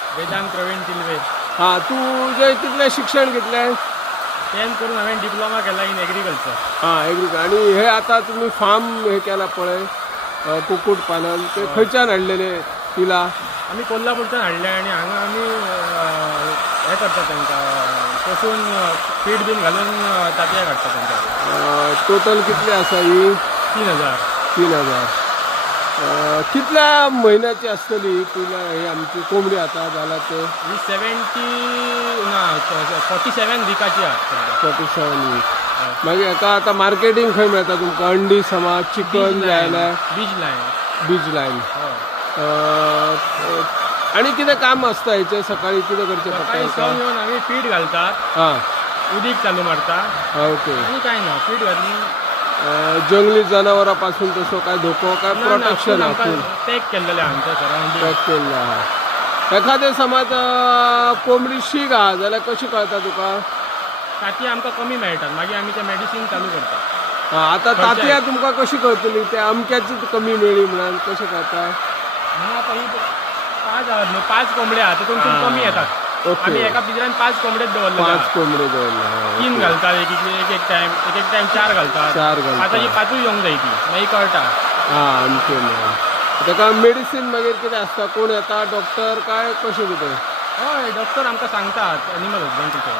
वेदांत प्रवीण तिलवे. हां तुझे कितले शिक्षण घेतलें टेन्थ करून हांवें डिप्लोमा केला इन एग्रीकल्चर हां एग्री आणि हे आता तुम्ही फार्म हे केला पळय कुक्कुट पालन ते खंयच्यान हाडलेले तिला? आमी कोल्हापूरच्यान हाडले आनी हांगा आमी अं, हें करता तांकां पसून फीड बीन घालून तांतयां काडटा तांकां टोटल कितले आसा ही? तीन हजार. तीन हजार. कितल्या म्हयन्याची आसतली तुला हे आमची कोंबडी आता जाला ते? ही सेवेंटी ना फॉर्टी सेवन विकाची आहा. फोर्टी सेवन वीक मागीर हेका आतां मार्केटींग खंय मेळटा तुमकां अंडी समाज चिकन जायना बीज लायन बीज लायन आणि कितें काम आसता हेचें सकाळी कितें करचें पडटा सकाळी? सण येवन आमी फीड घालतात. हां. उदीक चालू मारता ओके. आनी कांय ना फीड घातली अ, जंगली जनावरां पासून तसो काय धोको काय प्रोटेक्शन पॅक आमच्या केल्लो आहा. एखादे समज कोंबडी शीक आहा जाल्यार कशी कळटा तुका? ताती आमकां कमी मेळटात मागीर आमी ते मेडिसीन चालू करतात हां आतां? तांतयां तुमकां कशी कळटली ते अमक्याचीच कमी मेळ्ळी म्हणून कशें कळटा हांगा आतां ही पांच आहात न्हू पांच कोंबड्या आहात तितून. कमी येतात. ओके. आमी एका पिंजऱ्यान पांच कोंबडे दवरले पांच कोंबडे दवरल्या तीन घालतात एक एक एक एक टायम एक एक टायम चार घालतात. चार घालतात. आतां ही पांचूय येवंक जाय ती मागीर कळटा हां आमचे मेळ्ळा ताका मेडिसीन मागीर कितें आसता कोण येता डॉक्टर काय? कशें कितें हय डॉक्टर आमकां सांगतात एनिमल हजबंड्रीचे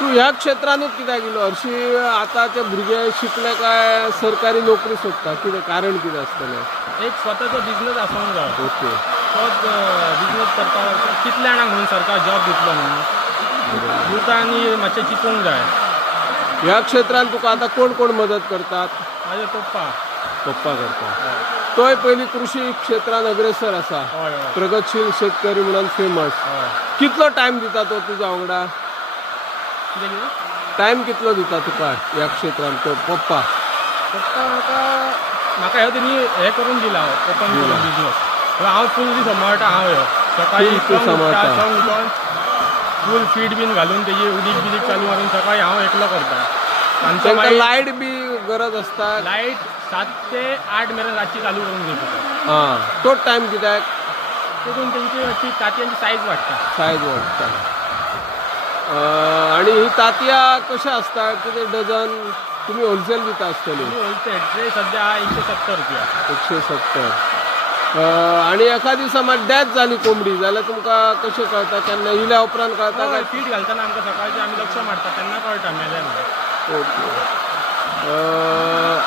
तूं ह्या क्षेत्रानूच कित्याक गेलो? हरशीं आतांचे भुरगे शिकले काय? सरकारी नोकरी सोदता कितें? कारण कितें आसतलें एक स्वताचो बिझनस आसूंक जाय ओके. तोच बिझनस करपाक कितले जाणांक म्हणून सरकार जॉब दितलो म्हणून. युथांनी मातशें चिंतूंक जाय ह्या क्षेत्रान तुका आतां कोण कोण मदत करतात? म्हाजे पप्पा. पप्पा करता तोय पयलीं कृषी क्षेत्रान अग्रेसर आसा हय हय. प्रगतशील शेतकरी म्हणून फेमस हय. कितलो टायम दिता तो तुज्या वांगडा कितें कितें टायम कितलो दिता तुका ह्या क्षेत्रान तो पप्पा? पप्पा म्हाका म्हाका ह्यो तेणी हें करून दिला ओपन बिझनस हांव फूल दीस सांबाळटा हांव ह्यो सकाळी तूं. संक उठोन फूल फीड बीन घालून तेजी उदीक बिदीक चालू मारून सकाळी हांव एकलो करता सांजचो तांकां मागीर लायट बी गरज आसता लायट सात ते आठ मेरेन रातची चालू करून दिवता हां. तोच टायम कित्याक तितून तेंची ती तातयांची सायज वाडटा सायज वाडटा अं, आणि ही तांतयां कशें आसता कितें डझन तुमी होलसेल दिता आसतली होलसेल सद्या आहा एकशे सत्तर रुपया एकशे सत्तर. आणि एखादी समज डेथ जाली कोंबडी. जाल्यार तुमकां कशें कळटा केन्ना इल्या उपरांत कळटा काय फीड घालतना आमकां सकाळचे आमी लक्ष मारता तेन्ना कळटा मेले ओके.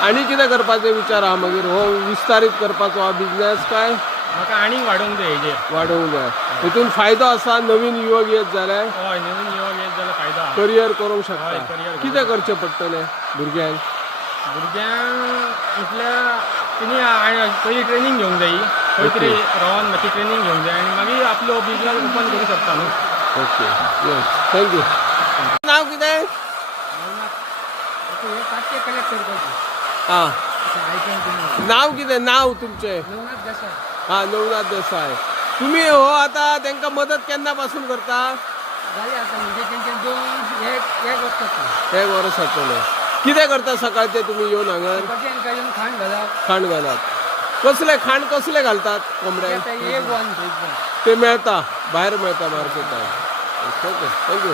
आनी कितें करपाचो विचार आहा मागीर हो विस्तारीत करपाचो हा बिझनेस काय? म्हाका आनीक वाडोवंक जाय हेजेर वाडोवंक जाय हितून फायदो आसा नवीन युवक येत जाल्यार हय नवीन येवक येत जाल्यार फायदो. करियर करूंक शकता. कितें करचें पडटलें भुरग्यांक भुरग्यांक इतल्या तेणी आ- पयलीं ट्रेनींग घेवंक जायी खंय तरी रावन मातशी ट्रेनींग घेवंक जाय आनी मागीर आपलो बिझनस ओपन करूं शकता न्हू ओके येस थँक्यू नाव कितें आं नाव कितें नाव तुमचें। हां नवनाथ देसाय तुमी हो आतां तांकां मदत केन्ना पासून करता एक वर्स जातलें कितें करता सकाळचें तुमी येवन हांगा खाण घालात. कसले खाण कसले घालतात कोंबड्यांक ते मेळटा भायर मेळटा मार्केटान ओके थँक्यू